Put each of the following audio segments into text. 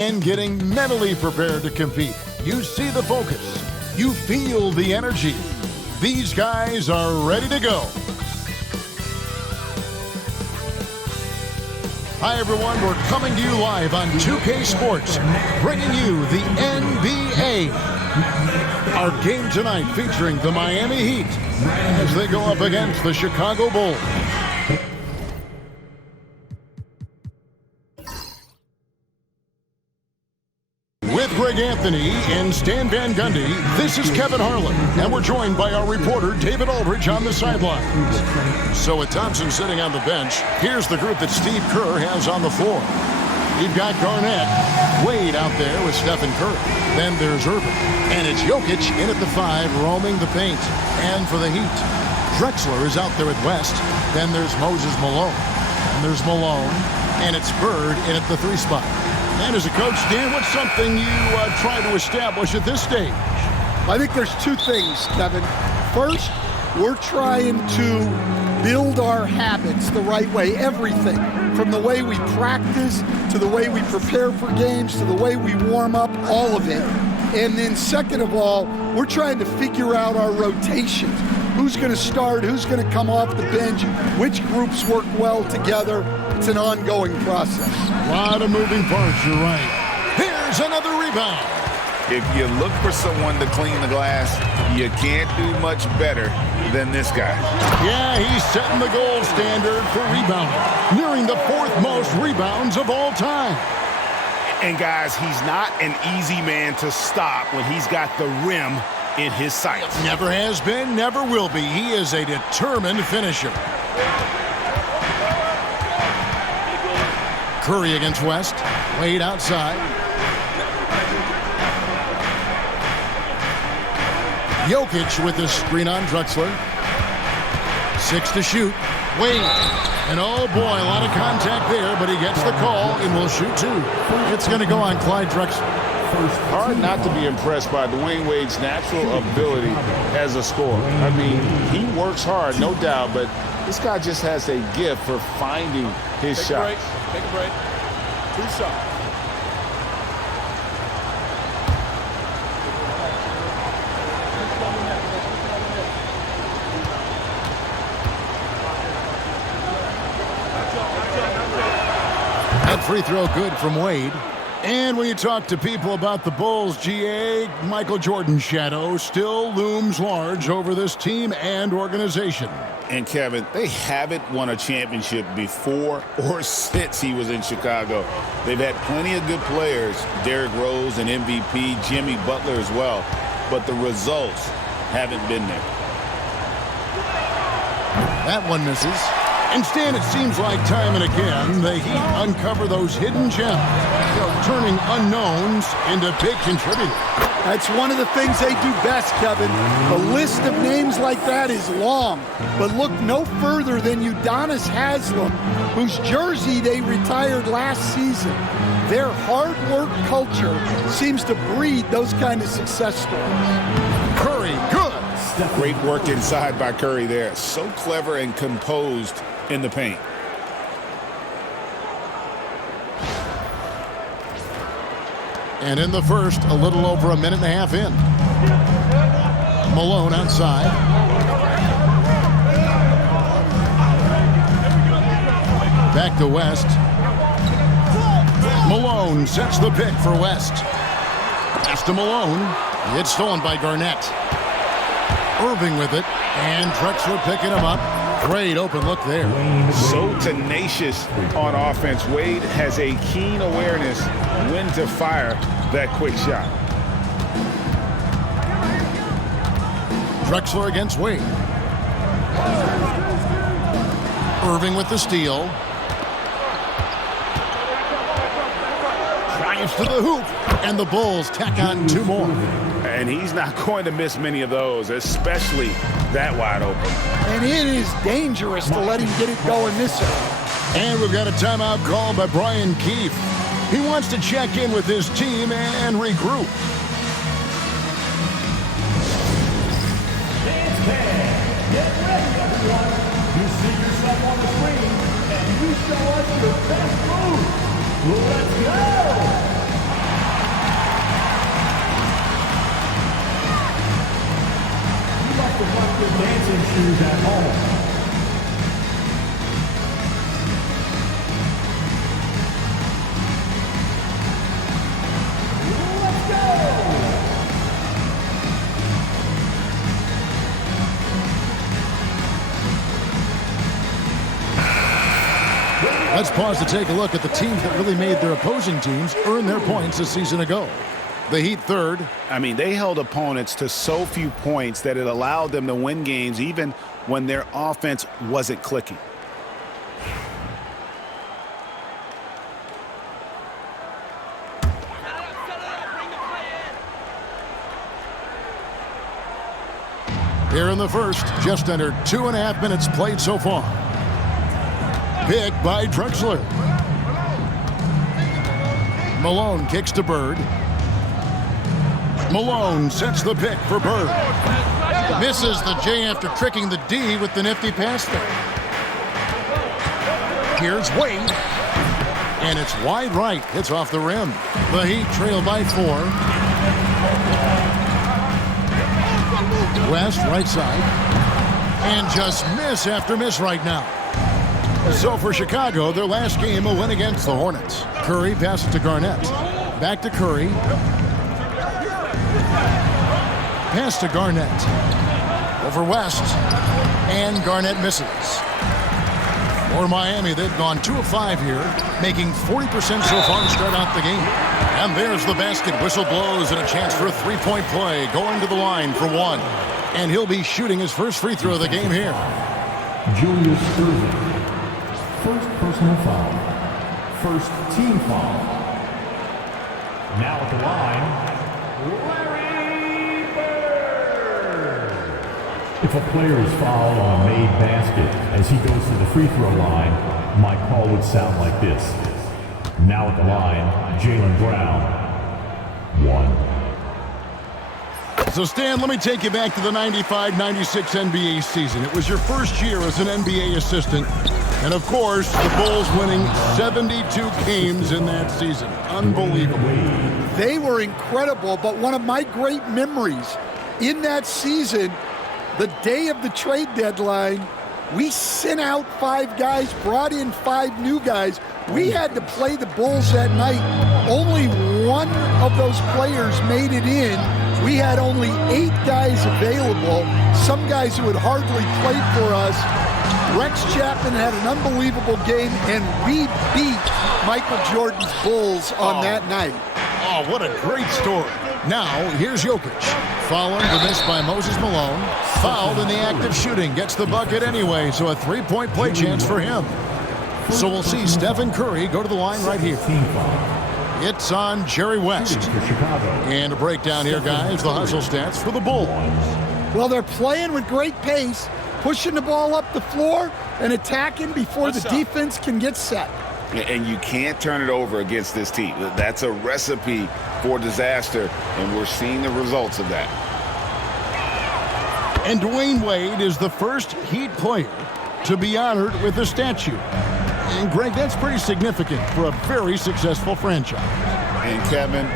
and getting mentally prepared to compete. You see the focus. You feel the energy. These guys are ready to go. Hi, everyone. We're coming to you live on 2K Sports, bringing you the NBA. Our game tonight featuring the Miami Heat as they go up against the Chicago Bulls. With Greg Anthony and Stan Van Gundy, this is Kevin Harlan, and we're joined by our reporter David Aldridge on the sidelines. So with Thompson sitting on the bench, here's the group that Steve Kerr has on the floor. You've got Garnett, Wade out there with Stephen Curry. Then there's Irving, and it's Jokic in at the 5, roaming the paint. And for the Heat, Drexler is out there at West. Then there's Moses Malone, and there's Malone, and it's Bird in at the 3 spot. And as a coach, Dan, what's something you try to establish at this stage? I think there's 2 things, Kevin. First, we're trying to build our habits the right way, everything. From the way we practice, to the way we prepare for games, to the way we warm up, all of it. And then second of all, we're trying to figure out our rotations. Who's going to start, who's going to come off the bench, which groups work well together. It's an ongoing process. A lot of moving parts, you're right. Here's another rebound. If you look for someone to clean the glass, you can't do much better than this guy. Yeah, he's setting the gold standard for rebounding, nearing the 4th most rebounds of all time. And guys, he's not an easy man to stop when he's got the rim in his sights. Never has been, never will be. He is a determined finisher. Curry against West. Wade outside. Jokic with the screen on Drexler. 6 to shoot. Wade. And oh boy, a lot of contact there, but he gets the call and will shoot 2. It's going to go on Clyde Drexler. Hard not to be impressed by Dwayne Wade's natural ability as a scorer. I mean, he works hard, no doubt, but this guy just has a gift for finding his shots. Take a break. 2 shots. That free throw good from Wade. And when you talk to people about the Bulls, GA, Michael Jordan's shadow still looms large over this team and organization. And Kevin, they haven't won a championship before or since he was in Chicago. They've had plenty of good players, Derrick Rose and MVP, Jimmy Butler as well, but the results haven't been there. That one misses. Instead, it seems like time and again, the Heat uncover those hidden gems, turning unknowns into big contributors. That's one of the things they do best, Kevin. The list of names like that is long, but look no further than Udonis Haslem, whose jersey they retired last season. Their hard work culture seems to breed those kind of success stories. Curry, good. Great work inside by Curry there. So clever and composed in the paint. And in the first, a little over 1.5 minutes in. Malone outside. Back to West. Malone sets the pick for West. Pass to Malone. It's stolen by Garnett. Irving with it. And Drexler picking him up. Great open look there. So tenacious on offense. Wade has a keen awareness when to fire that quick shot. Drexler against Wade. Irving with the steal. Drives to the hoop. And the Bulls tack on 2 more. And he's not going to miss many of those, especially that wide open. And it is dangerous to let him get it going this early. And we've got a timeout called by Brian Keefe. He wants to check in with his team and regroup. Get ready, everyone. You see yourself on the screen, and you show us your best move. Let's go! Sixers at home. Let's pause to take a look at the teams that really made their opposing teams earn their points a season ago. The Heat third. I mean, they held opponents to so few points that it allowed them to win games even when their offense wasn't clicking. Here in the first, just under 2.5 minutes played so far. Pick by Drexler. Malone kicks to Bird. Malone sets the pick for Bird. Misses the J after tricking the D with the nifty pass there. Here's Wade. And it's wide right. It's off the rim. The Heat trail by 4. West right side. And just miss after miss right now. So for Chicago, their last game a win against the Hornets. Curry passes to Garnett. Back to Curry. Pass to Garnett. Over West. And Garnett misses. For Miami, they've gone 2 of 5 here, making 40% so far to start out the game. And there's the basket. Whistle blows and a chance for a three-point play. Going to the line for 1. And he'll be shooting his first free throw of the game here. Julius Erving. First personal foul. First team foul. Now at the line, Larry Bird. If a player is fouled on a made basket as he goes to the free throw line, my call would sound like this. Now at the line, Jaylen Brown. 1. So, Stan, let me take you back to the 95-96 NBA season. It was your first year as an NBA assistant. And, of course, the Bulls winning 72 games in that season. Unbelievable. They were incredible, but one of my great memories in that season, the day of the trade deadline, we sent out 5 guys, brought in 5 new guys. We had to play the Bulls that night. Only one of those players made it in. We had only 8 guys available, some guys who had hardly played for us. Rex Chapman had an unbelievable game, and we beat Michael Jordan's Bulls on that night. Oh, what a great story. Now, here's Jokic. Following the miss by Moses Malone. Fouled in the act of shooting. Gets the bucket anyway, so a 3-point play chance for him. So we'll see Stephen Curry go to the line right here. It's on Jerry West. And a breakdown here, guys. The hustle stats for the Bulls. Well, they're playing with great pace, pushing the ball up the floor and attacking before the defense can get set. And you can't turn it over against this team. That's a recipe for disaster, and we're seeing the results of that. And Dwayne Wade is the first Heat player to be honored with a statue. And, Greg, that's pretty significant for a very successful franchise. And, Kevin,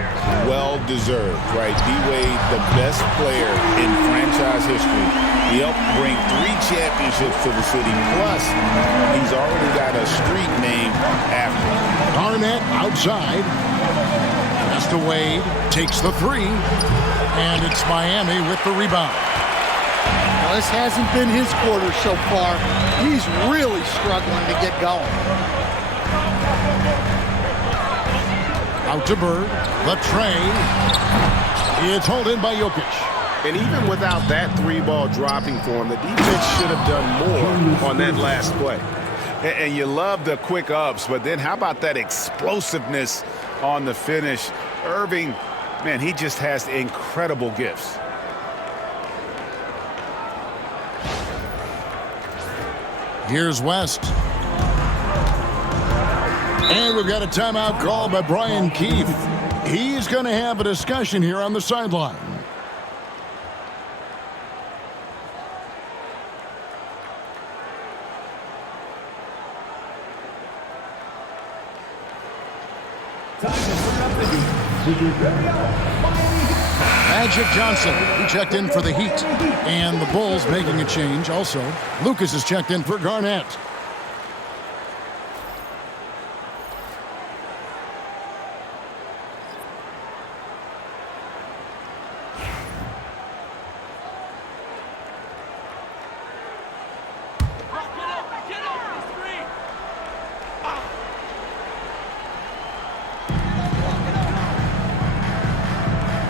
well-deserved, right? D-Wade, the best player in franchise history. He helped bring 3 championships to the city. Plus, he's already got a street named after him. Garnett outside. Pass to Wade. Takes the 3. And it's Miami with the rebound. Well, this hasn't been his quarter so far. He's really struggling to get going. Out to Bird. The tray. It's hauled in by Jokic. And even without that 3-ball dropping for him, the defense should have done more on that last play. And you love the quick ups, but then how about that explosiveness on the finish? Irving, man, he just has incredible gifts. Here's West. And we've got a timeout called by Brian Keefe. He's going to have a discussion here on the sideline. Magic Johnson, he checked in for the Heat. And the Bulls making a change also. Lucas is checked in for Garnett.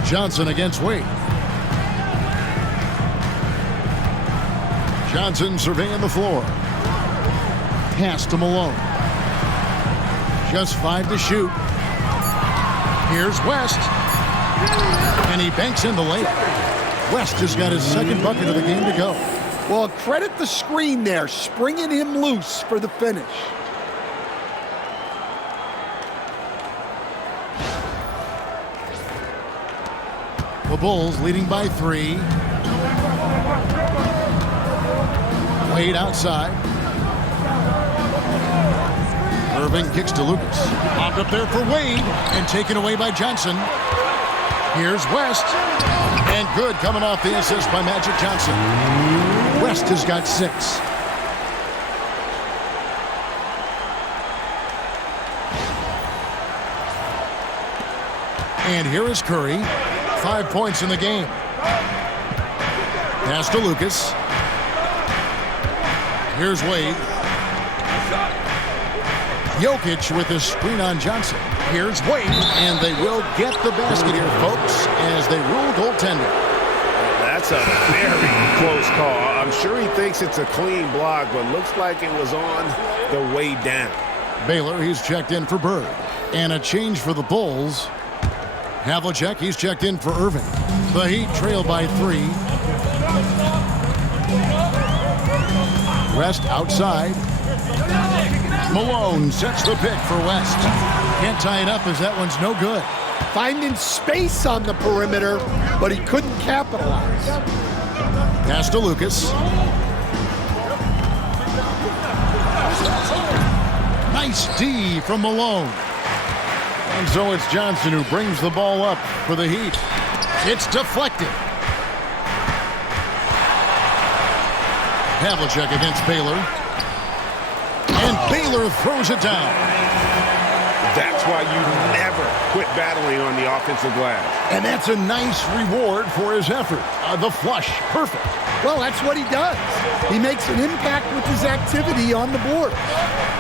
Johnson against Wade. Johnson surveying the floor. Pass to Malone. Just 5 to shoot. Here's West. And he banks in the layup. West has got his second bucket of the game to go. Well, credit the screen there, springing him loose for the finish. The Bulls leading by 3. Wade outside. Irving kicks to Lucas. Popped up there for Wade and taken away by Johnson. Here's West. And good coming off the assist by Magic Johnson. West has got 6. And here is Curry. 5 points in the game. Pass to Lucas. Here's Wade. Jokic with a screen on Johnson. Here's Wade. And they will get the basket here, folks, as they rule goaltending. That's a very close call. I'm sure he thinks it's a clean block, but looks like it was on the way down. Baylor, he's checked in for Bird. And a change for the Bulls. Havlicek, he's checked in for Irving. The Heat trail by 3. West outside. Malone sets the pick for West. Can't tie it up as that one's no good. Finding space on the perimeter, but he couldn't capitalize. Pass to Lucas. Nice D from Malone. And so it's Johnson who brings the ball up for the Heat. It's deflected. Havlicek against Baylor. And Baylor throws it down. That's why you never quit battling on the offensive glass. And that's a nice reward for his effort. The flush, perfect. Well, that's what he does. He makes an impact with his activity on the board.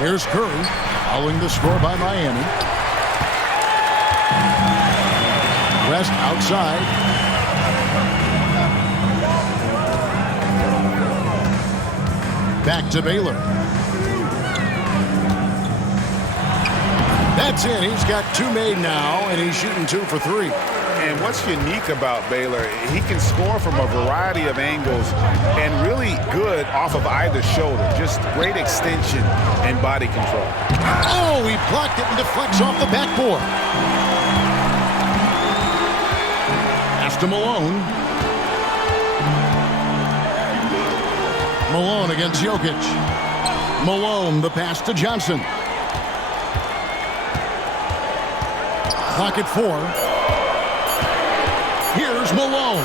Here's Curry, following the score by Miami. West outside. Back to Baylor. That's it. He's got 2 made now, and he's shooting 2 for 3. And what's unique about Baylor, he can score from a variety of angles and really good off of either shoulder. Just great extension and body control. Oh, he blocked it and deflects off the backboard. Pass to Malone. Malone against Jokic. Malone, the pass to Johnson. Clock at 4. Here's Malone.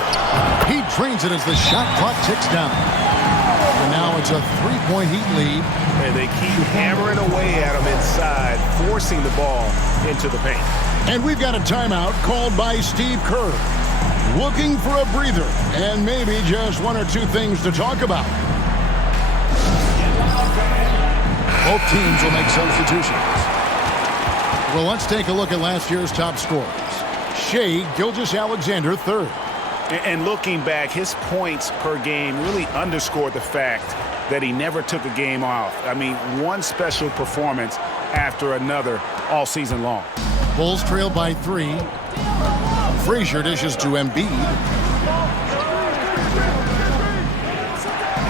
He drains it as the shot clock ticks down. And now it's a 3-point Heat lead. And they keep hammering away at him inside, forcing the ball into the paint. And we've got a timeout called by Steve Kerr. Looking for a breather and maybe just 1 or 2 things to talk about. Both teams will make substitutions. Well, let's take a look at last year's top scorers. Shea Gilgeous-Alexander, 3rd. And looking back, his points per game really underscored the fact that he never took a game off. I mean, one special performance after another all season long. Bulls trail by 3. Frazier dishes to Embiid.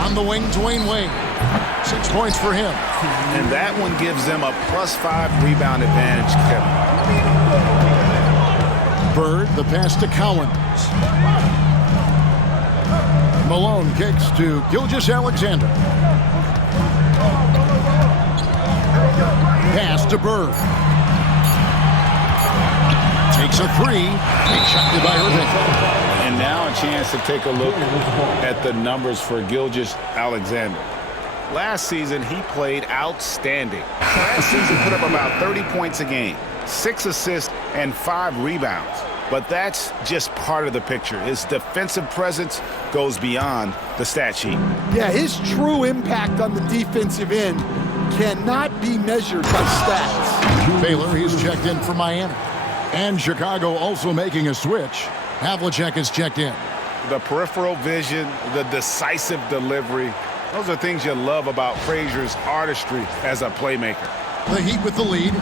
On the wing, Dwayne Wade. 6 points for him. And that one gives them a +5 rebound advantage, Kevin. Bird, the pass to Collins. Malone kicks to Gilgeous-Alexander. Pass to Bird. Takes a three. Shot by Irving. And now a chance to take a look at the numbers for Gilgeous-Alexander. Last season, he played outstanding. Last season put up about 30 points a game, 6 assists, and 5 rebounds. But that's just part of the picture. His defensive presence goes beyond the stat sheet. Yeah, his true impact on the defensive end cannot be measured by stats. Baylor, he's checked in for Miami. And Chicago also making a switch. Havlicek is checked in. The peripheral vision, the decisive delivery, those are things you love about Frazier's artistry as a playmaker. The Heat with the lead.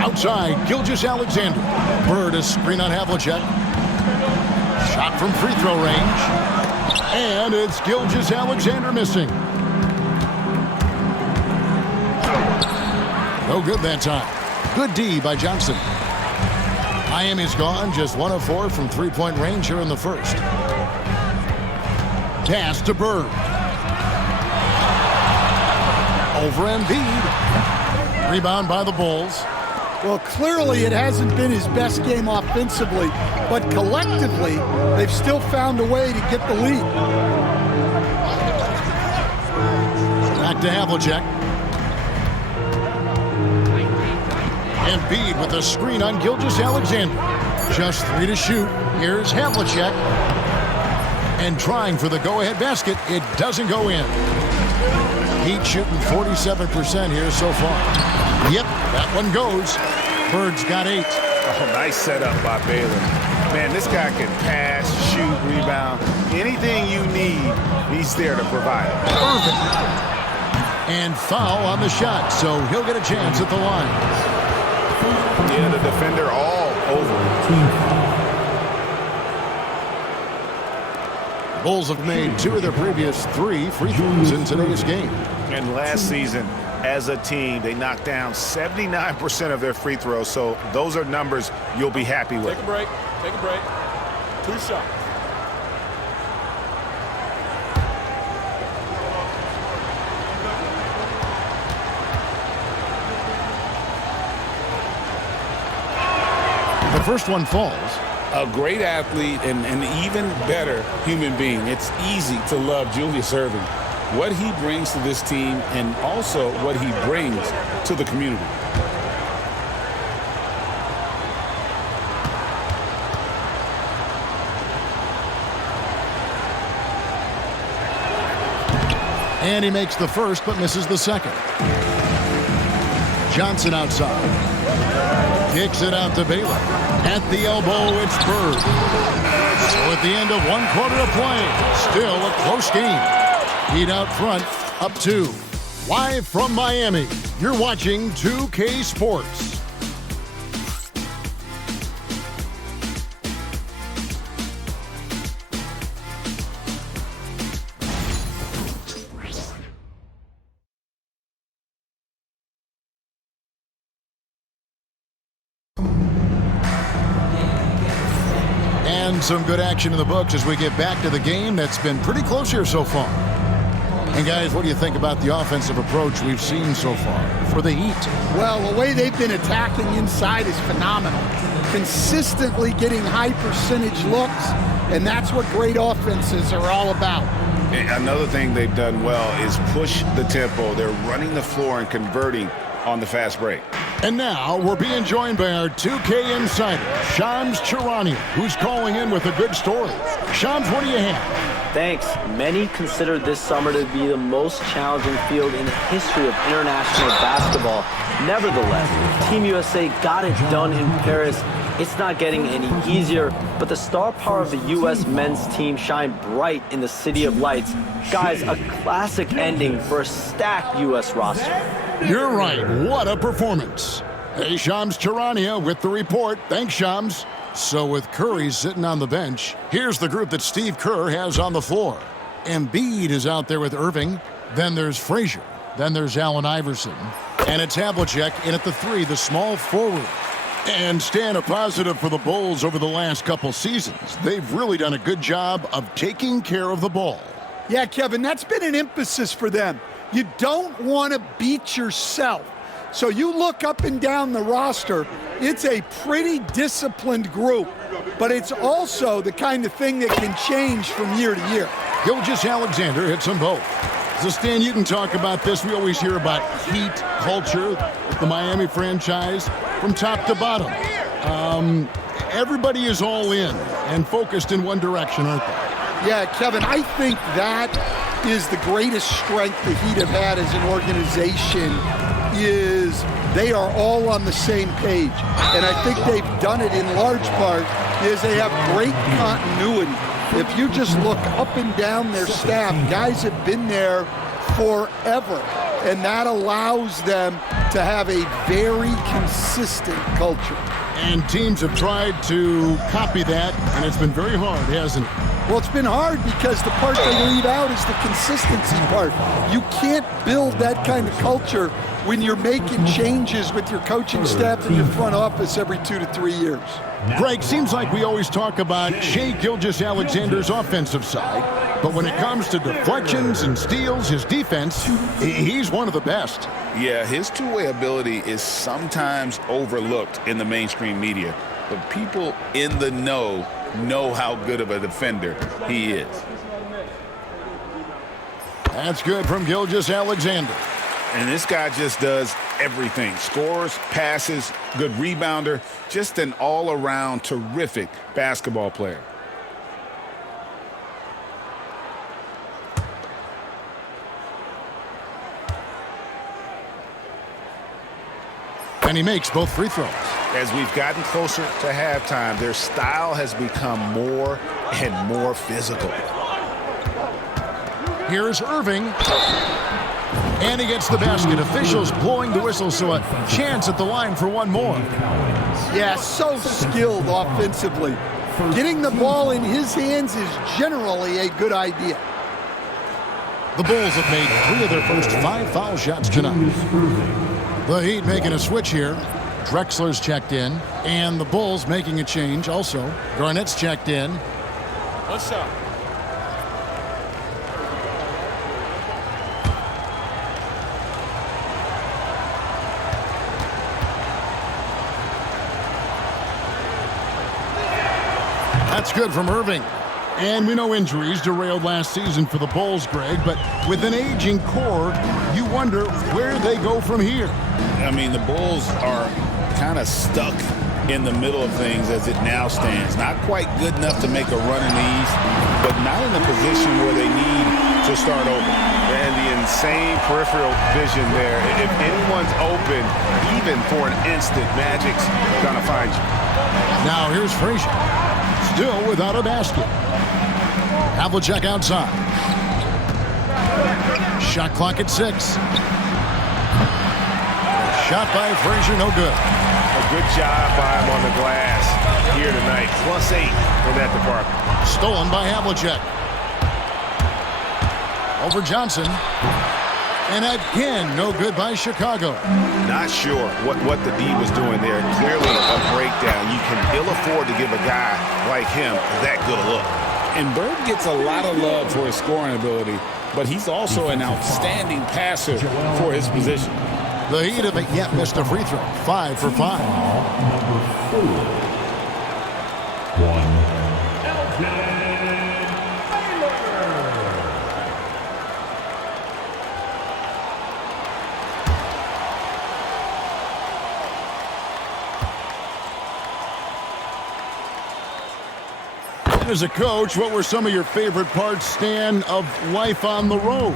Outside, Gilgeous-Alexander. Bird a screen on Havlicek. Shot from free throw range. And it's Gilgeous-Alexander missing. No good that time. Good D by Johnson. Miami's gone, just 1 of 4 from three-point range here in the first. Pass to Bird. Over Embiid. Rebound by the Bulls. Well, clearly it hasn't been his best game offensively, but collectively, they've still found a way to get the lead. Back to Havlicek. Embiid with a screen on Gilgeous-Alexander. Just 3 to shoot. Here's Havlicek. And trying for the go-ahead basket. It doesn't go in. Heat shooting 47% here so far. Yep, that one goes. Bird's got 8. Oh, nice setup by Baylor. Man, this guy can pass, shoot, rebound. Anything you need, he's there to provide it. Irving. And foul on the shot, so he'll get a chance at the line. Yeah, the defender all over. Bulls have made 2 of their previous 3 free throws in today's game. And last season, as a team, they knocked down 79% of their free throws, so those are numbers you'll be happy with. Take a break. Take a break. 2 shots. The first one falls. A great athlete and an even better human being. It's easy to love Julius Erving. What he brings to this team and also what he brings to the community. And he makes the first but misses the second. Johnson outside. Kicks it out to Baylor. At the elbow, it's Bird. So at the end of 1 quarter of play, still a close game. Heat out front, up 2. Live from Miami, you're watching 2K Sports. And some good action in the books as we get back to the game that's been pretty close here so far. And guys, what do you think about the offensive approach we've seen so far for the Heat? Well, the way they've been attacking inside is phenomenal. Consistently getting high percentage looks, and that's what great offenses are all about. Another thing they've done well is push the tempo. They're running the floor and converting on the fast break. And now we're being joined by our 2K insider, Shams Charania, who's calling in with a good story. Shams, what do you have? Thanks. Many consider this summer to be the most challenging field in the history of international basketball. Nevertheless, Team USA got it done in Paris. It's not getting any easier, but the star power of the U.S. men's team shined bright in the City of Lights. Guys, a classic ending for a stacked U.S. roster. You're right. What a performance. Hey, Shams Charania with the report. Thanks, Shams. So with Curry sitting on the bench, here's the group that Steve Kerr has on the floor. Embiid is out there with Irving. Then there's Frazier. Then there's Allen Iverson. And it's Havlicek in at the 3, the small forward. And staying a positive for the Bulls over the last couple seasons. They've really done a good job of taking care of the ball. Yeah, Kevin, that's been an emphasis for them. You don't want to beat yourself. So you look up and down the roster, it's a pretty disciplined group, but it's also the kind of thing that can change from year to year. Gilgeous-Alexander hits them both. So, Stan, you can talk about this. We always hear about heat culture, the Miami franchise, from top to bottom. Everybody is all in and focused in one direction, aren't they? Yeah, Kevin, I think that is the greatest strength the Heat have had as an organization, is they are all on the same page. And I think they've done it in large part is they have great continuity. If you just look up and down their staff, guys have been there forever. And that allows them to have a very consistent culture. And teams have tried to copy that, and it's been very hard, hasn't it? Well, it's been hard because the part they leave out is the consistency part. You can't build that kind of culture when you're making changes with your coaching staff and your front office every 2 to 3 years. Greg, seems like we always talk about Shai Gilgeous-Alexander's offensive side, but when it comes to deflections and steals, his defense, he's one of the best. Yeah, his two-way ability is sometimes overlooked in the mainstream media, but people in the know how good of a defender he is. That's good from Gilgeous-Alexander. And this guy just does everything. Scores, passes, good rebounder, just an all-around terrific basketball player. And he makes both free throws. As we've gotten closer to halftime, their style has become more and more physical. Here's Irving. And he gets the basket. Officials blowing the whistle, so a chance at the line for one more. Yeah, so skilled offensively. Getting the ball in his hands is generally a good idea. The Bulls have made 3 of their first 5 foul shots tonight. The Heat making a switch here. Drexler's checked in, and the Bulls making a change also. Garnett's checked in. One shot. That's good from Irving. And we know injuries derailed last season for the Bulls, Greg, but with an aging core, you wonder where they go from here. I mean, the Bulls are kind of stuck in the middle of things as it now stands. Not quite good enough to make a run in the East, but not in a position where they need to start over. And the insane peripheral vision there. If anyone's open, even for an instant, Magic's gonna find you. Now here's Frazier. Still without a basket. Havlicek outside. Shot clock at 6. Shot by Frazier, no good. A good job by him on the glass here tonight. +8 in that department. Stolen by Havlicek. Over Johnson. And again, no good by Chicago. Not sure what the D was doing there. Clearly a breakdown. You can ill afford to give a guy like him that good a look. And Bird gets a lot of love for his scoring ability, but he's also an outstanding passer for his position. The Heat haven't yet missed a free throw. 5 for 5. Number 4. 1. As a coach, what were some of your favorite parts, Stan, of life on the road?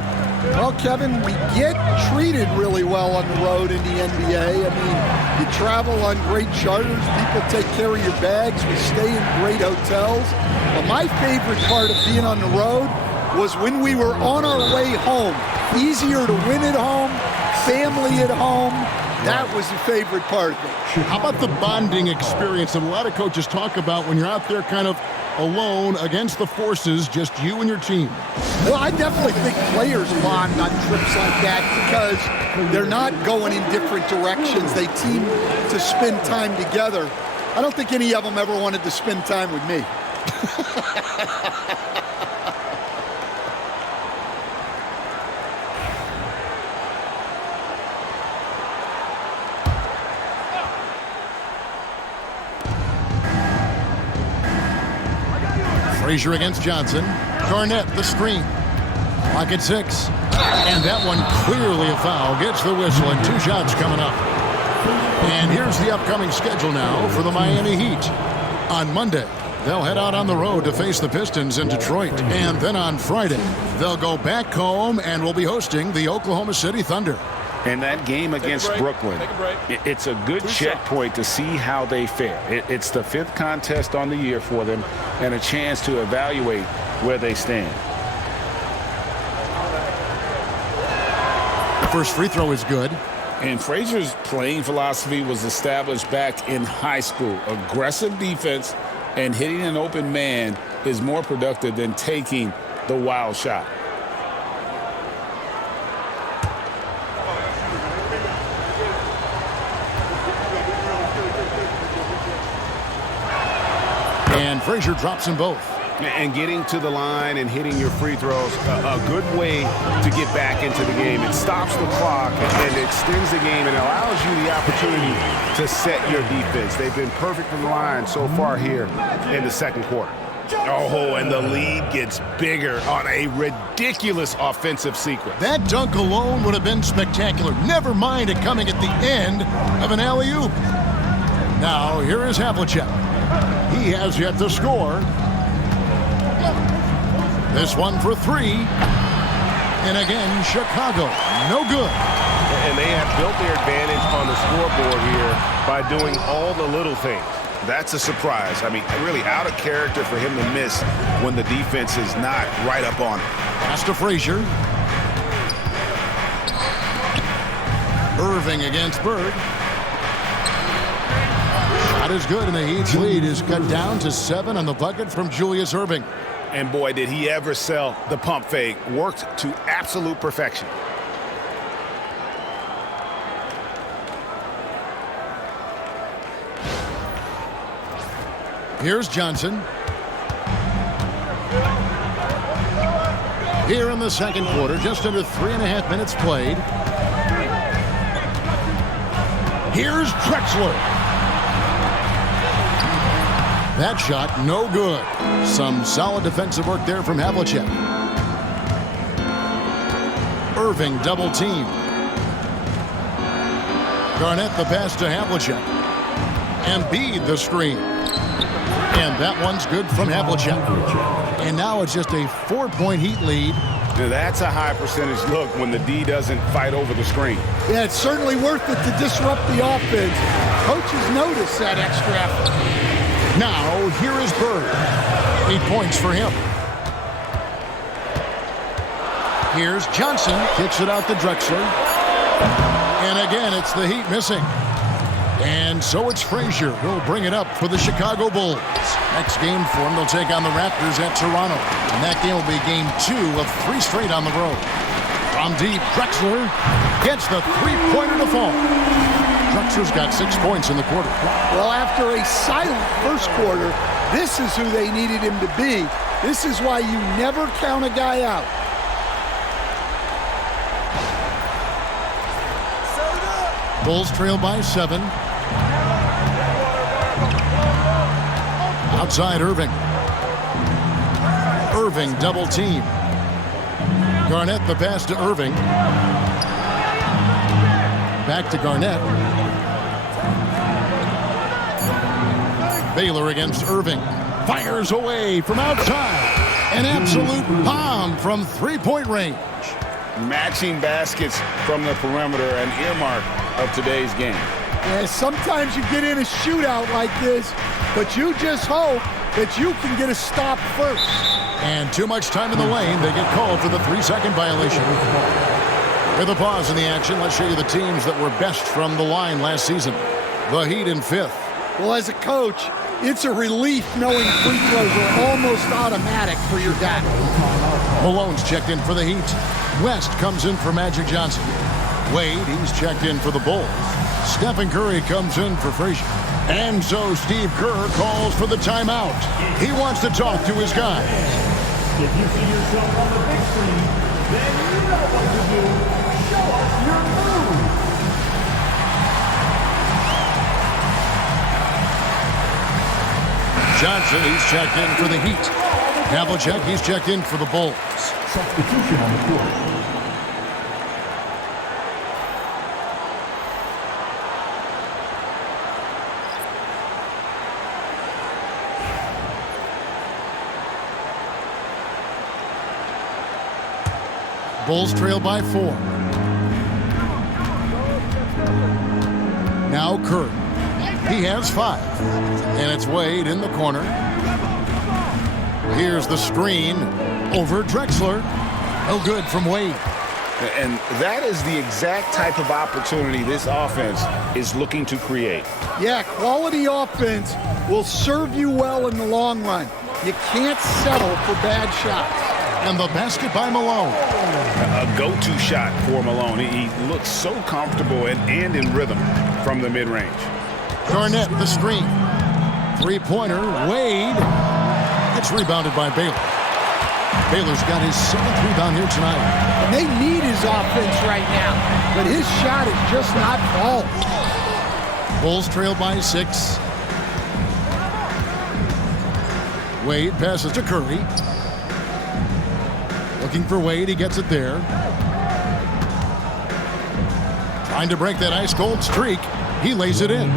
Well, Kevin, we get treated really well on the road in the NBA. I mean, you travel on great charters. People take care of your bags. We stay in great hotels. But my favorite part of being on the road was when we were on our way home. Easier to win at home, family at home. That was the favorite part of it. How about the bonding experience that a lot of coaches talk about when you're out there kind of alone against the forces, just you and your team? Well, I definitely think players bond on trips like that because they're not going in different directions. They team to spend time together. I don't think any of them ever wanted to spend time with me. Frazier against Johnson. Garnett, the screen. Clock at 6. And that one clearly a foul. Gets the whistle, and 2 shots coming up. And here's the upcoming schedule now for the Miami Heat. On Monday, they'll head out on the road to face the Pistons in Detroit. And then on Friday, they'll go back home and will be hosting the Oklahoma City Thunder. And that game against Brooklyn, it's a good checkpoint to see how they fare. It's the 5th contest on the year for them and a chance to evaluate where they stand. The first free throw is good. And Frazier's playing philosophy was established back in high school. Aggressive defense and hitting an open man is more productive than taking the wild shot. And Frazier drops them both. And getting to the line and hitting your free throws, a good way to get back into the game. It stops the clock and extends the game and allows you the opportunity to set your defense. They've been perfect from the line so far here in the second quarter. Oh, and the lead gets bigger on a ridiculous offensive sequence. That dunk alone would have been spectacular. Never mind it coming at the end of an alley-oop. Now, here is Havlicek. He has yet to score. This one for 3. And again, Chicago. No good. And they have built their advantage on the scoreboard here by doing all the little things. That's a surprise. I mean, really out of character for him to miss when the defense is not right up on it. Pass to Frazier. Irving against Bird. Shot is good, and the Heat's lead is cut down to 7 on the bucket from Julius Irving. And boy, did he ever sell the pump fake. Worked to absolute perfection. Here's Johnson. Here in the second quarter, just under 3.5 minutes played. Here's Drexler. That shot, no good. Some solid defensive work there from Havlicek. Irving double team. Garnett the pass to Havlicek. Embiid the screen. And that one's good from Havlicek. And now it's just a 4-point Heat lead. Now that's a high percentage look when the D doesn't fight over the screen. Yeah, it's certainly worth it to disrupt the offense. Coaches notice that extra effort. Now, here is Bird. 8 points for him. Here's Johnson. Kicks it out to Drexler. And again, it's the Heat missing. And so it's Frazier who'll bring it up for the Chicago Bulls. Next game for them, they'll take on the Raptors at Toronto. And that game will be game 2 of 3 straight on the road. From deep, Drexler gets the 3-pointer to fall. Drexler's got 6 points in the quarter. Well, after a silent first quarter, this is who they needed him to be. This is why you never count a guy out. Bulls trail by 7. Outside Irving. Irving double team. Garnett the pass to Irving. Back to Garnett. Baylor against Irving. Fires away from outside. An absolute bomb from 3-point range. Matching baskets from the perimeter, an earmark of today's game. Yeah, sometimes you get in a shootout like this, but you just hope that you can get a stop first. And too much time in the lane. They get called for the 3-second violation. With a pause in the action, let's show you the teams that were best from the line last season. The Heat in 5th. Well, as a coach, it's a relief knowing free throws are almost automatic for your guy. Malone's checked in for the Heat. West comes in for Magic Johnson. Wade, he's checked in for the Bulls. Stephen Curry comes in for Frazier. And so Steve Kerr calls for the timeout. He wants to talk to his guys. If you see yourself on the big screen, then you know what to do. Show us your move. Johnson, he's checked in for the Heat. Havlicek, he's checked in for the Bulls. Substitution on the court. Bulls trail by 4. Now Curry. He has 5. And it's Wade in the corner. Here's the screen over Drexler. No good from Wade. And that is the exact type of opportunity this offense is looking to create. Yeah, quality offense will serve you well in the long run. You can't settle for bad shots. And the basket by Malone. A go-to shot for Malone. He looks so comfortable and in rhythm from the mid-range. Garnett, the screen. Three-pointer, Wade. It's rebounded by Baylor. Baylor's got his 7th rebound here tonight. And they need his offense right now, but his shot is just not falling. Bulls trail by 6. Wade passes to Curry. Looking for Wade, he gets it there. Trying to break that ice-cold streak. He lays it in.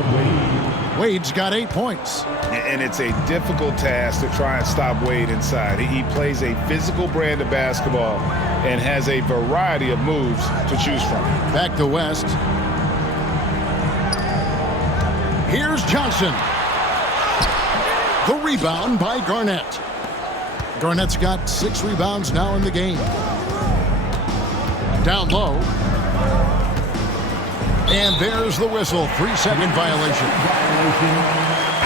Wade's got 8 points. And it's a difficult task to try and stop Wade inside. He plays a physical brand of basketball and has a variety of moves to choose from. Back to West. Here's Johnson. The rebound by Garnett. Garnett's got 6 rebounds now in the game. Down low. And there's the whistle. 3-second violation.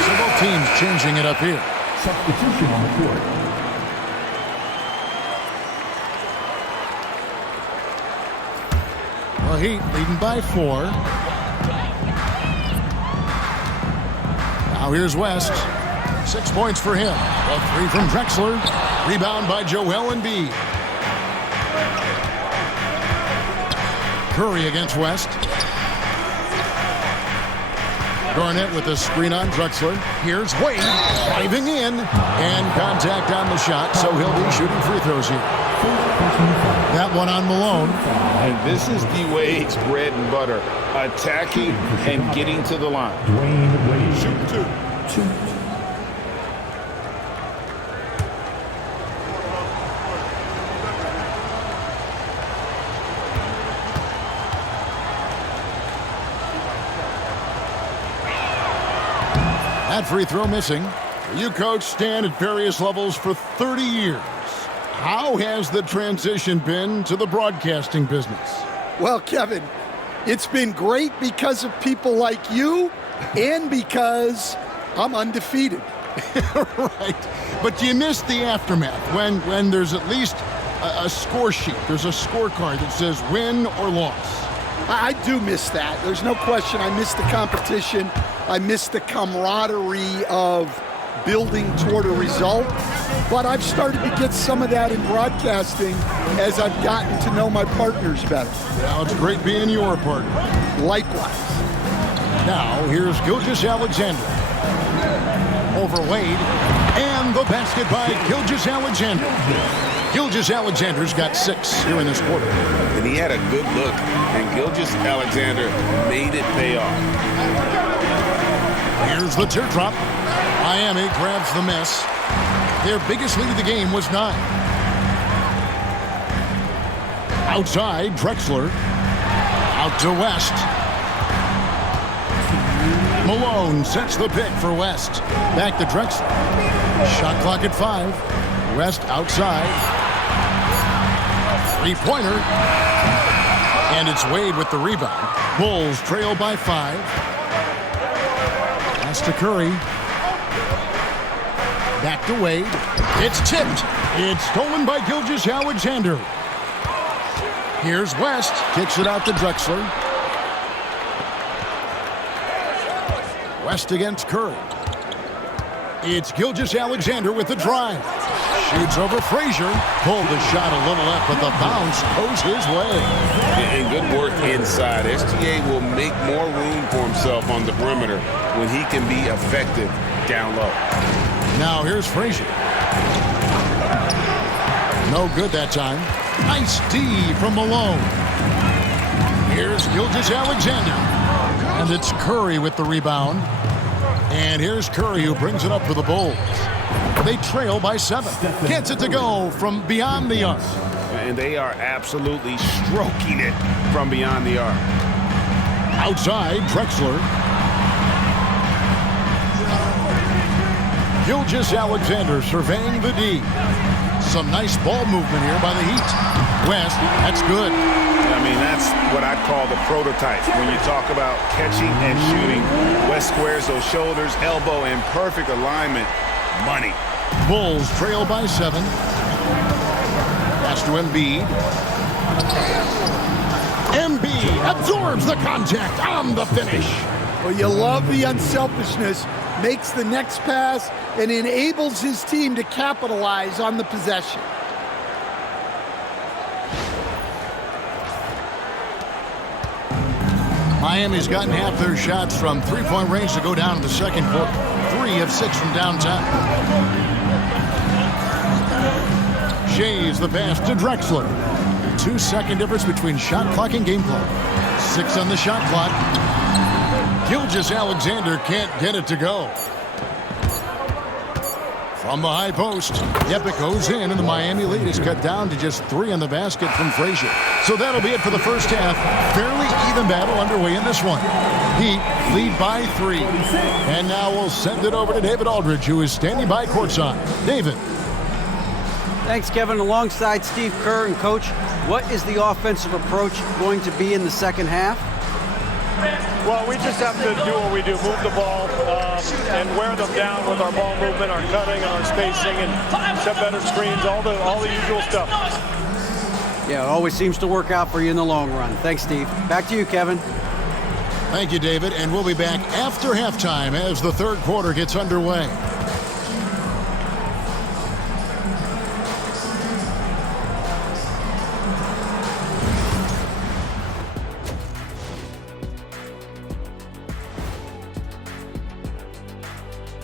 So both teams changing it up here. Substitution on the court. Well, Heat leading by 4. Now here's West. 6 points for him. A 3 from Drexler. Rebound by Joel Embiid. Curry against West. Garnett with a screen on Drexler. Here's Wade driving in. And contact on the shot, so he'll be shooting free throws here. That one on Malone. And this is D-Wade's bread and butter. Attacking and getting to the line. Dwayne Wade. Shoot 2. That free throw missing. You, Coach, stand at various levels for 30 years. How has the transition been to the broadcasting business? Well, Kevin, it's been great because of people like you and because I'm undefeated. Right. But you miss the aftermath when there's at least a score sheet. There's a scorecard that says win or loss. I do miss that. There's no question. I miss the competition. I miss the camaraderie of building toward a result. But I've started to get some of that in broadcasting as I've gotten to know my partners better. Now it's great being your partner. Likewise. Now here's Gilgeous-Alexander. Over Wade. And the basket by Gilgeous-Alexander. Gilgeous-Alexander's got 6 here in this quarter. And he had a good look, and Gilgeous-Alexander made it pay off. Here's the teardrop. Miami grabs the miss. Their biggest lead of the game was 9. Outside, Drexler. Out to West. Malone sets the pick for West. Back to Drexler. Shot clock at 5. West outside. Three-pointer. And it's Wade with the rebound. Bulls trail by 5. Pass to Curry. Back to Wade. It's tipped. It's stolen by Gilgeous-Alexander. Here's West. Kicks it out to Drexler. West against Curry. It's Gilgeous-Alexander with the drive. Shoots over Frazier. Pulled the shot a little left, but the bounce goes his way. And good work inside. SGA will make more room for himself on the perimeter when he can be effective down low. Now here's Frazier. No good that time. Nice D from Malone. Here's Gilgeous-Alexander. And it's Curry with the rebound. And here's Curry who brings it up for the Bulls. They trail by 7. Gets it to go from beyond the arc. And they are absolutely stroking it from beyond the arc. Outside, Drexler. Gilgeous-Alexander surveying the D. Some nice ball movement here by the Heat. West, that's good. I mean, that's what I'd call the prototype. When you talk about catching and shooting, West squares those shoulders, elbow in perfect alignment. Money. Bulls trail by 7. Pass to Embiid. Embiid absorbs the contact on the finish. Well, you love the unselfishness. Makes the next pass and enables his team to capitalize on the possession. Miami's gotten half their shots from three-point range to go down in the second quarter. 3 of 6 from downtown. Shays the pass to Drexler. 2-second difference between shot clock and game clock. 6 on the shot clock. Gilgeous-Alexander can't get it to go. From the high post, yep, it goes in, and the Miami lead is cut down to just 3 on the basket from Frazier. So that'll be it for the first half. Fairly even battle underway in this one. Heat lead by 3. And now we'll send it over to David Aldridge, who is standing by courtside. David. Thanks, Kevin. Alongside Steve Kerr and Coach, what is the offensive approach going to be in the second half? Well, we just have to do what we do, move the ball and wear them down with our ball movement, our cutting, and our spacing, and set better screens, all the usual stuff. Yeah, it always seems to work out for you in the long run. Thanks, Steve. Back to you, Kevin. Thank you, David, and we'll be back after halftime as the third quarter gets underway.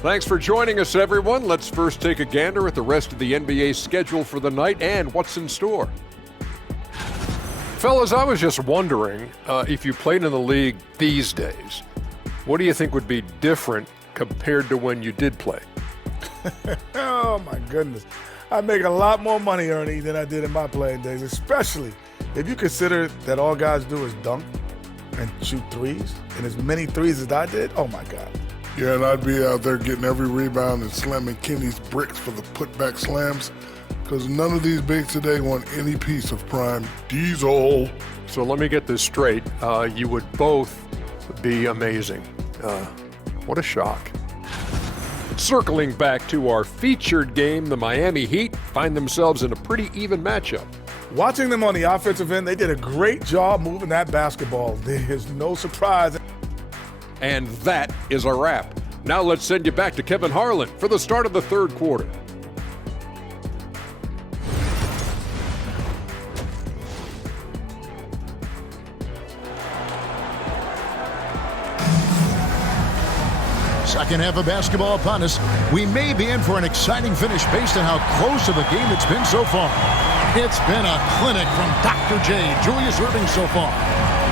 Thanks for joining us, everyone. Let's first take a gander at the rest of the NBA schedule for the night and what's in store. Fellas, I was just wondering if you played in the league these days, what do you think would be different compared to when you did play? Oh, my goodness. I make a lot more money, Ernie, than I did in my playing days, especially if you consider that all guys do is dunk and shoot threes, and as many threes as I did, oh, my God. Yeah, and I'd be out there getting every rebound and slamming Kenny's bricks for the putback slams, because none of these bigs today want any piece of prime diesel. So let me get this straight. You would both be amazing. What a shock. Circling back to our featured game, the Miami Heat find themselves in a pretty even matchup. Watching them on the offensive end, they did a great job moving that basketball. There's no surprise. And that is a wrap. Now let's send you back to Kevin Harlan for the start of the third quarter. Second half of basketball upon us. We may be in for an exciting finish based on how close of a game it's been so far. It's been a clinic from Dr. J, Julius Erving so far.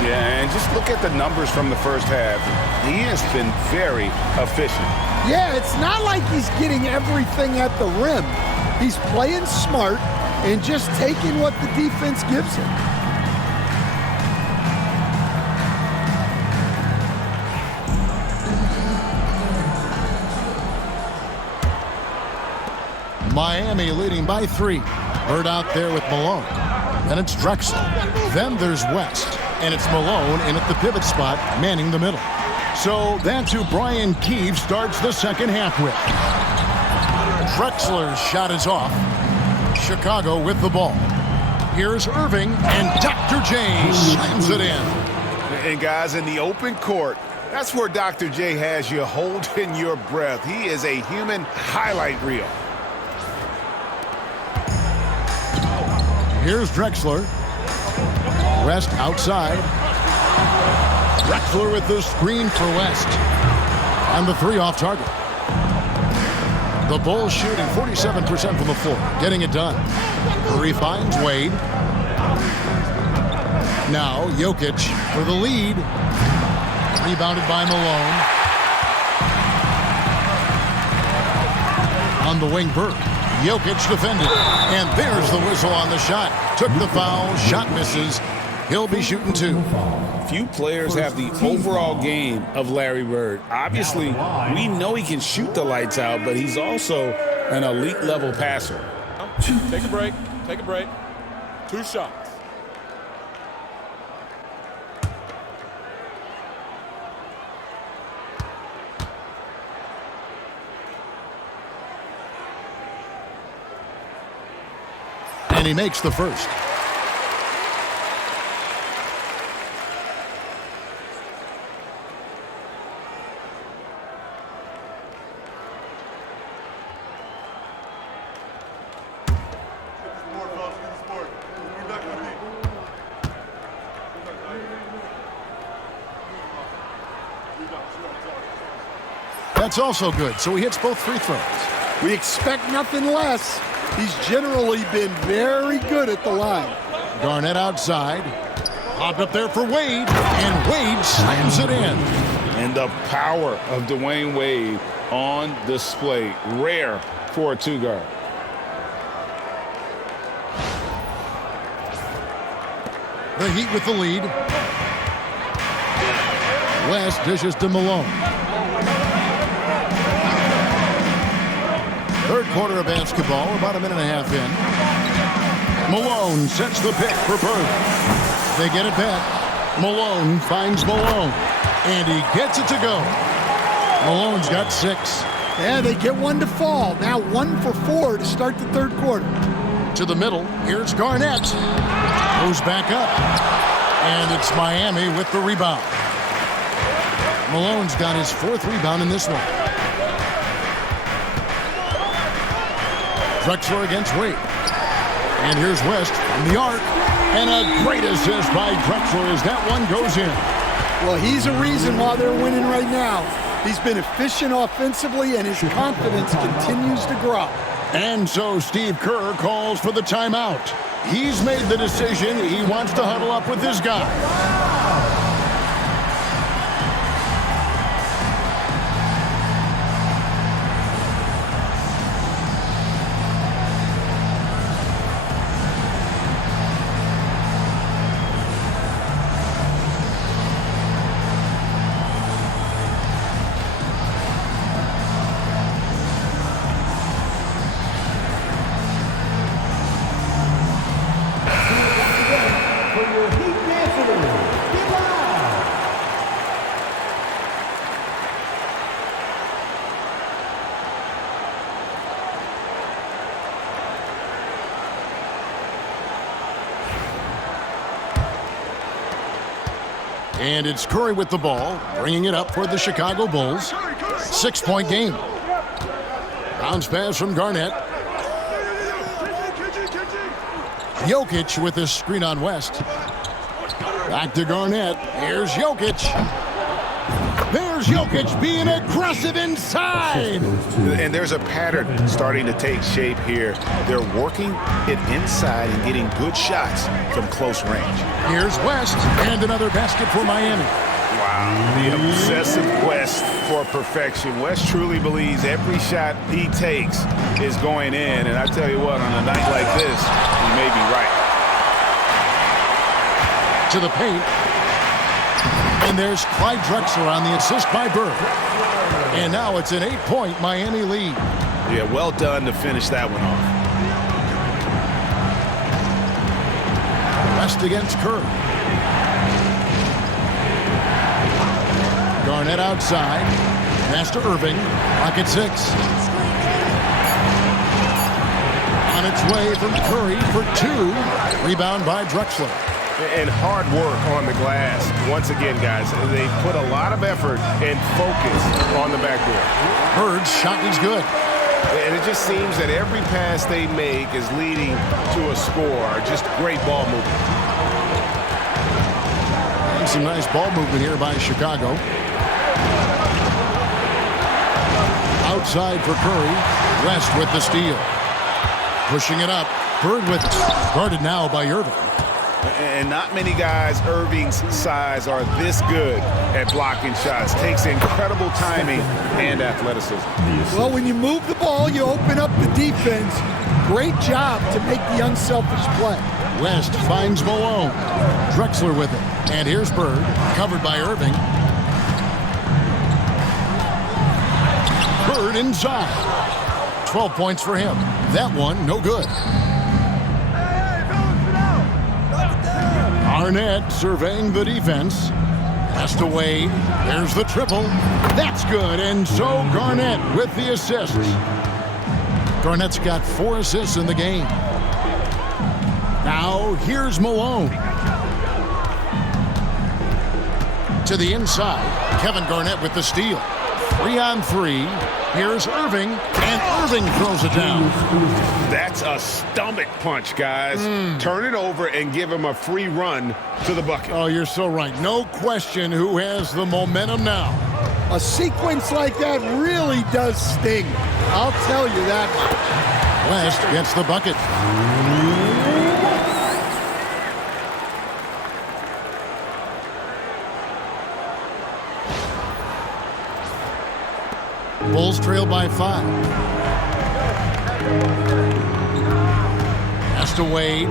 Yeah, and just look at the numbers from the first half. He has been very efficient. Yeah, it's not like he's getting everything at the rim. He's playing smart and just taking what the defense gives him. Miami leading by 3. Bird out there with Malone. Then it's Drexler. Then there's West. And it's Malone in at the pivot spot, manning the middle. So that's who Brian Keefe starts the second half with. Drexler's shot is off. Chicago with the ball. Here's Erving, and Dr. J slams it in. And guys, in the open court, that's where Dr. J has you holding your breath. He is a human highlight reel. Here's Drexler. West outside. Drexler with the screen for West. And the 3 off target. The Bulls shooting 47% from the floor, getting it done. Curry finds Wade. Now Jokic for the lead. Rebounded by Malone. On the wing, Burke. Jokic defended. And there's the whistle on the shot. Took the foul. Shot misses. He'll be shooting 2. Few players have the overall game of Larry Bird. Obviously, we know he can shoot the lights out, but he's also an elite level passer. Take a break. Take a break. 2 shots. And he makes the first. That's also good, so he hits both free throws. We expect nothing less. He's generally been very good at the line. Garnett outside. Popped up there for Wade, and Wade slams it in. And the power of Dwayne Wade on display. Rare for a 2-guard. The Heat with the lead. West dishes to Malone. Third quarter of basketball, about a minute and a half in. Malone sets the pick for Bird. They get it back. Malone finds Malone. And he gets it to go. Malone's got 6. Yeah, they get one to fall. Now 1 for 4 to start the third quarter. To the middle, here's Garnett. Goes back up. And it's Miami with the rebound. Malone's got his 4th rebound in this one. Drexler against Wade. And here's West from the arc. And a great assist by Drexler as that one goes in. Well, he's a reason why they're winning right now. He's been efficient offensively, and his confidence continues to grow. And so Steve Kerr calls for the timeout. He's made the decision. He wants to huddle up with his guy. And it's Curry with the ball, bringing it up for the Chicago Bulls. 6-point game. Bounce pass from Garnett. Jokic with the screen on West. Back to Garnett. Here's Jokic. There's Jokic being aggressive inside. And there's a pattern starting to take shape here. They're working it inside and getting good shots from close range. Here's West, and another basket for Miami. Wow, the obsessive quest for perfection. West truly believes every shot he takes is going in. And I tell you what, on a night like this, he may be right. To the paint. And there's Clyde Drexler on the assist by Bird. And now it's an 8-point Miami lead. Yeah, well done to finish that one off. West against Curry. Garnett outside. Pass to Irving. Pocket 6. On its way from Curry for 2. Rebound by Drexler. And hard work on the glass. Once again, guys, they put a lot of effort and focus on the backboard. Bird's shot is good. And it just seems that every pass they make is leading to a score. Just great ball movement. And some nice ball movement here by Chicago. Outside for Curry. West with the steal. Pushing it up. Bird with it. Guarded now by Irving. And not many guys Irving's size are this good at blocking shots. Takes incredible timing and athleticism. Well, when you move the ball, you open up the defense. Great job to make the unselfish play. West finds Malone. Drexler with it. And here's Bird, covered by Irving. Bird inside. 12 points for him. That one, no good. Garnett surveying the defense. Pass to Wade. There's the triple. That's good. And so Garnett with the assist. Garnett's got 4 assists in the game. Now here's Malone. To the inside. Kevin Garnett with the steal. 3-on-3. Here's Irving, and Irving throws it down. That's a stomach punch, guys. Turn it over and give him a free run to the bucket. Oh, you're so right. No question who has the momentum now. A sequence like that really does sting. I'll tell you that much. West gets the bucket. Bulls trail by 5. Pass to Wade.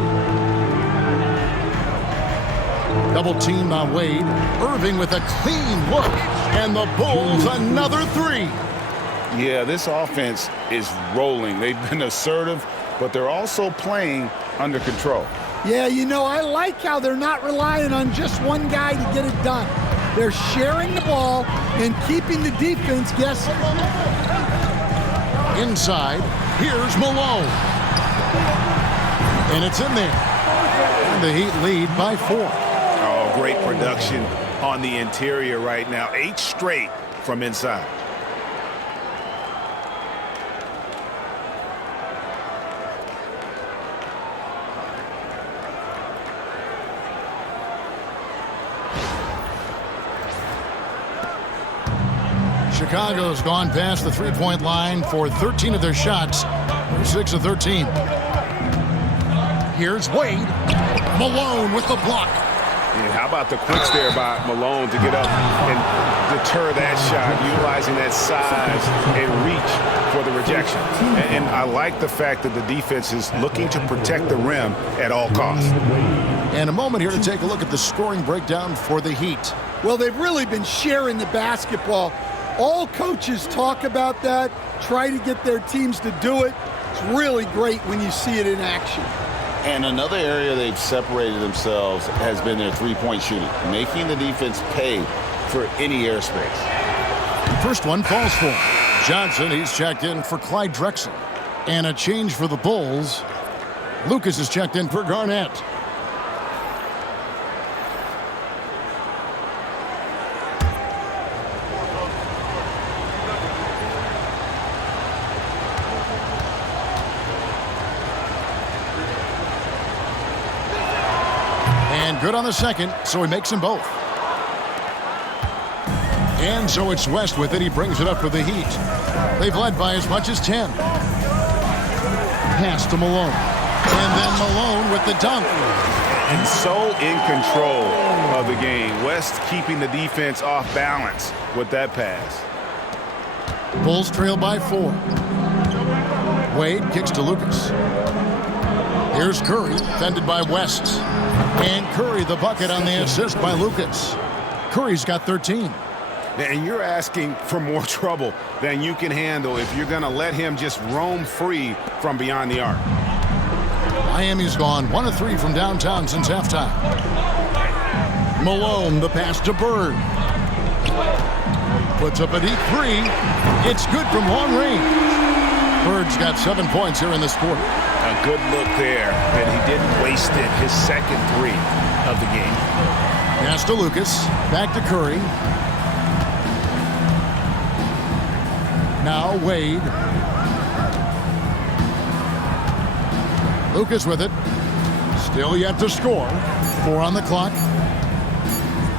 Double team by Wade. Irving with a clean look. And the Bulls another 3. Yeah, this offense is rolling. They've been assertive, but they're also playing under control. Yeah, you know, I like how they're not relying on just one guy to get it done. They're sharing the ball and keeping the defense guessing. Inside, here's Malone. And it's in there. And the Heat lead by 4. Oh, great production on the interior right now. 8 straight from inside. Chicago's gone past the three-point line for 13 of their shots. 6 of 13. Here's Wade. Malone with the block. And how about the quicks there by Malone to get up and deter that shot, utilizing that size and reach for the rejection. And I like the fact that the defense is looking to protect the rim at all costs. And a moment here to take a look at the scoring breakdown for the Heat. Well, they've really been sharing the basketball. All coaches talk about that, try to get their teams to do it. It's really great when you see it in action. And another area they've separated themselves has been their three-point shooting, making the defense pay for any airspace. First one falls for Johnson. He's checked in for Clyde Drexler. And a change for the Bulls. Lucas is checked in for Garnett. Good on the second, so he makes them both. And so it's West with it. He brings it up for the Heat. They've led by as much as 10. Pass to Malone. And then Malone with the dunk. And so in control of the game. West keeping the defense off balance with that pass. Bulls trail by 4. Wade kicks to Lucas. Here's Curry, fended by West. And Curry the bucket on the assist by Lucas. Curry's got 13. And you're asking for more trouble than you can handle if you're going to let him just roam free from beyond the arc. Miami's gone 1 of 3 from downtown since halftime. Malone, the pass to Bird. Puts up a deep 3. It's good from long range. Bird's got 7 points here in this quarter. A good look there, and he didn't waste it. His second 3 of the game. Pass to Lucas. Back to Curry. Now Wade. Lucas with it. Still yet to score. 4 on the clock.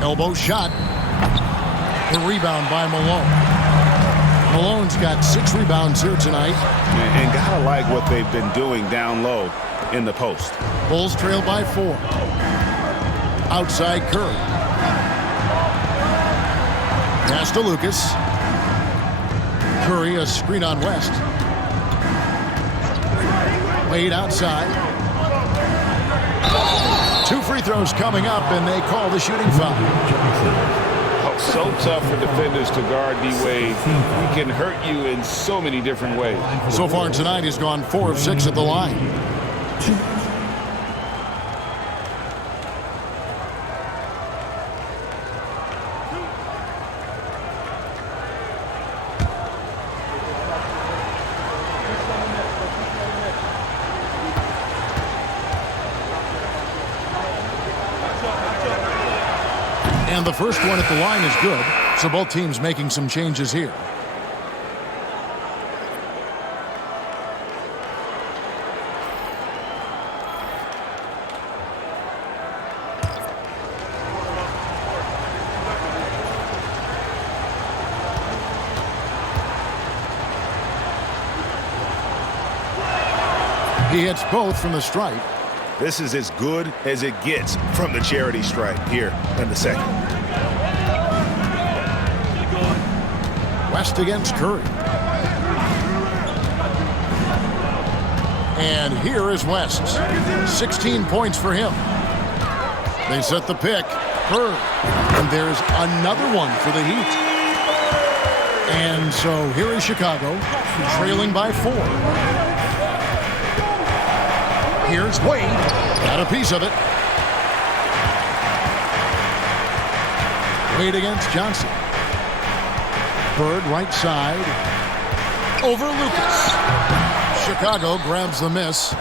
Elbow shot. The rebound by Malone. Malone's got 6 rebounds here tonight. And gotta like what they've been doing down low in the post. Bulls trail by 4. Outside Curry. Pass to Lucas. Curry, a screen on West. Wade outside. 2 free throws coming up, and they call the shooting foul. Oh, so tough for defenders to guard D-Wade. He can hurt you in so many different ways. So far tonight, he's gone 4 of 6 at the line. And the first one at the line is good, so both teams making some changes here. He hits both from the stripe. This is as good as it gets from the charity stripe here in the second. West against Curry. And here is West. 16 points for him. They set the pick. Bird. And there's another one for the Heat. And so here is Chicago, trailing by 4. Here's Wade. Got a piece of it. Wade against Johnson. Bird right side. Over Lucas. Chicago grabs the miss.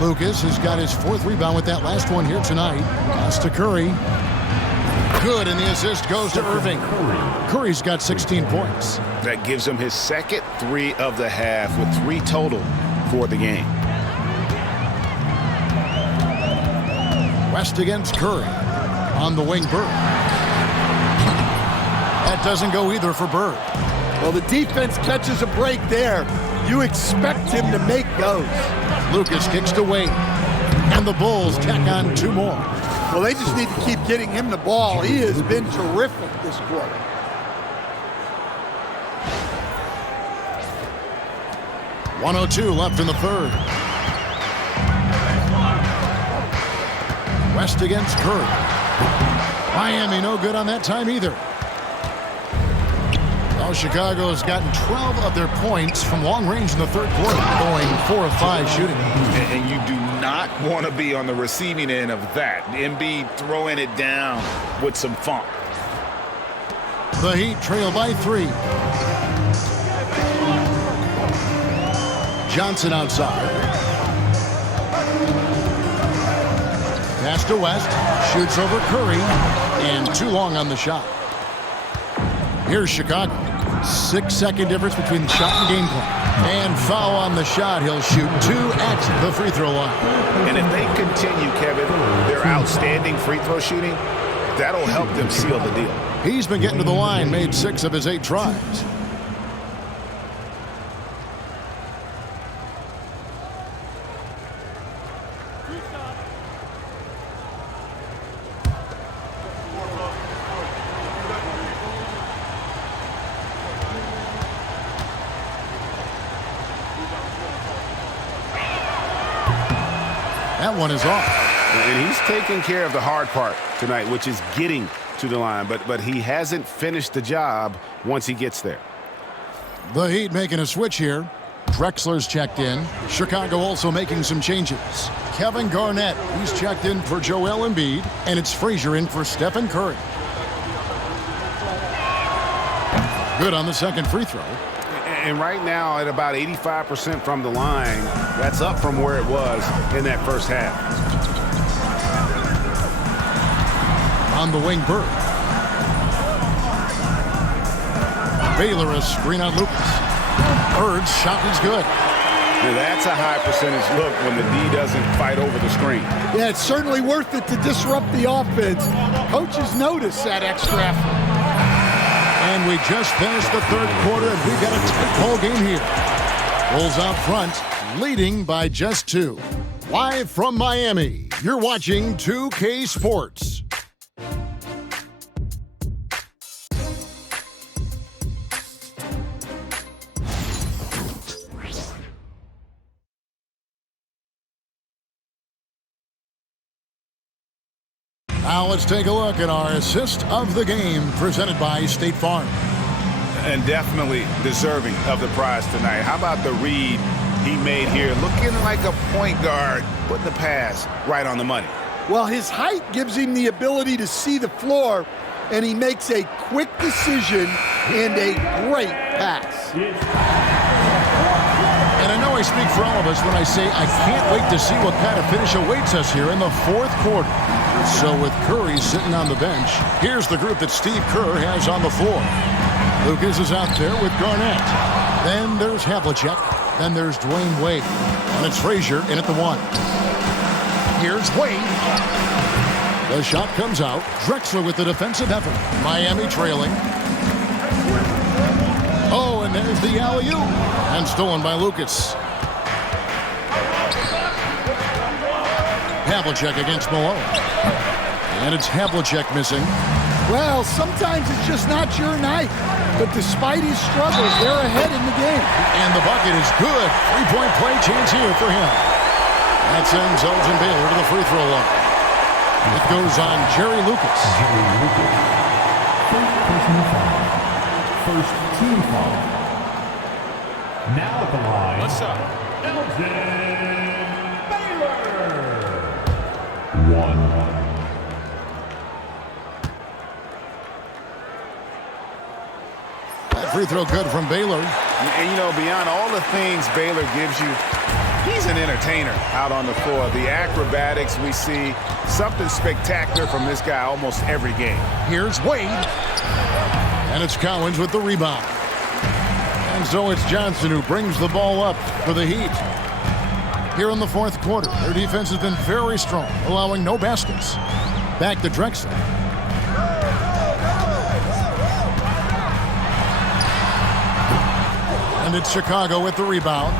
Lucas has got his 4th rebound with that last one here tonight. Pass to Curry. Good, and the assist goes to Irving. Curry's got 16 points. That gives him his second 3 of the half with 3 total for the game. West against Curry. On the wing, Bird. That doesn't go either for Bird. Well, the defense catches a break there. You expect him to make those. Lucas kicks to Wade. And the Bulls tack on 2 more. Well, they just need to keep getting him the ball. He has been terrific this quarter. .102 left in the third. West against Curry. Miami no good on that time either. Well, Chicago's gotten 12 of their points from long range in the third quarter, going 4 of 5 shooting. And you do not want to be on the receiving end of that. Embiid throwing it down with some funk. The Heat trail by 3. Johnson outside. Pass to West, shoots over Curry, and too long on the shot. Here's Chicago. 6-second difference between the shot and game plan. And foul on the shot. He'll shoot 2 at the free throw line. And if they continue, Kevin, their outstanding free throw shooting, that'll help them seal the deal. He's been getting to the line, made 6 of his 8 tries. That one is off. And he's taking care of the hard part tonight, which is getting to the line. But he hasn't finished the job once he gets there. The Heat making a switch here. Drexler's checked in. Chicago also making some changes. Kevin Garnett, he's checked in for Joel Embiid. And it's Frazier in for Stephen Curry. Good on the second free throw. And right now at about 85% from the line, that's up from where it was in that first half. On the wing, Bird. Baylor a screen on Lucas. Bird's shot is good. Now that's a high percentage look when the D doesn't fight over the screen. Yeah, it's certainly worth it to disrupt the offense. Coaches notice that extra effort. And And we just finished the third quarter, and we've got a tight ball game here. Bulls out front, leading by just 2. Live from Miami, you're watching 2K Sports. Now let's take a look at our assist of the game presented by State Farm. And definitely deserving of the prize tonight. How about the read he made here? Looking like a point guard, putting the pass right on the money. Well, his height gives him the ability to see the floor, and he makes a quick decision and a great pass. And I know I speak for all of us when I say I can't wait to see what kind of finish awaits us here in the fourth quarter. So with Curry sitting on the bench, here's the group that Steve Kerr has on the floor. Lucas is out there with Garnett. Then there's Havlicek. Then there's Dwayne Wade. And it's Frazier in at the 1. Here's Wade. The shot comes out. Drexler with the defensive effort. Miami trailing. Oh, and there's the alley-oop. And stolen by Lucas. Havlicek against Malone. And it's Havlicek missing. Well, sometimes it's just not your night. But despite his struggles, they're ahead in the game. And the bucket is good. 3-point play chance here for him. That sends Elgin Baylor to the free throw line. It goes on Jerry Lucas. First personal foul. First team foul. Now at the line. What's up? Elgin Baylor. 1. That free throw good from Baylor. And, you know, beyond all the things Baylor gives you, he's an entertainer out on the floor. The acrobatics we see, something spectacular from this guy almost every game. Here's Wade. And it's Cowens with the rebound. And so it's Johnson who brings the ball up for the Heat. Here in the fourth quarter, their defense has been very strong, allowing no baskets. Back to Drexler. And it's Chicago with the rebound.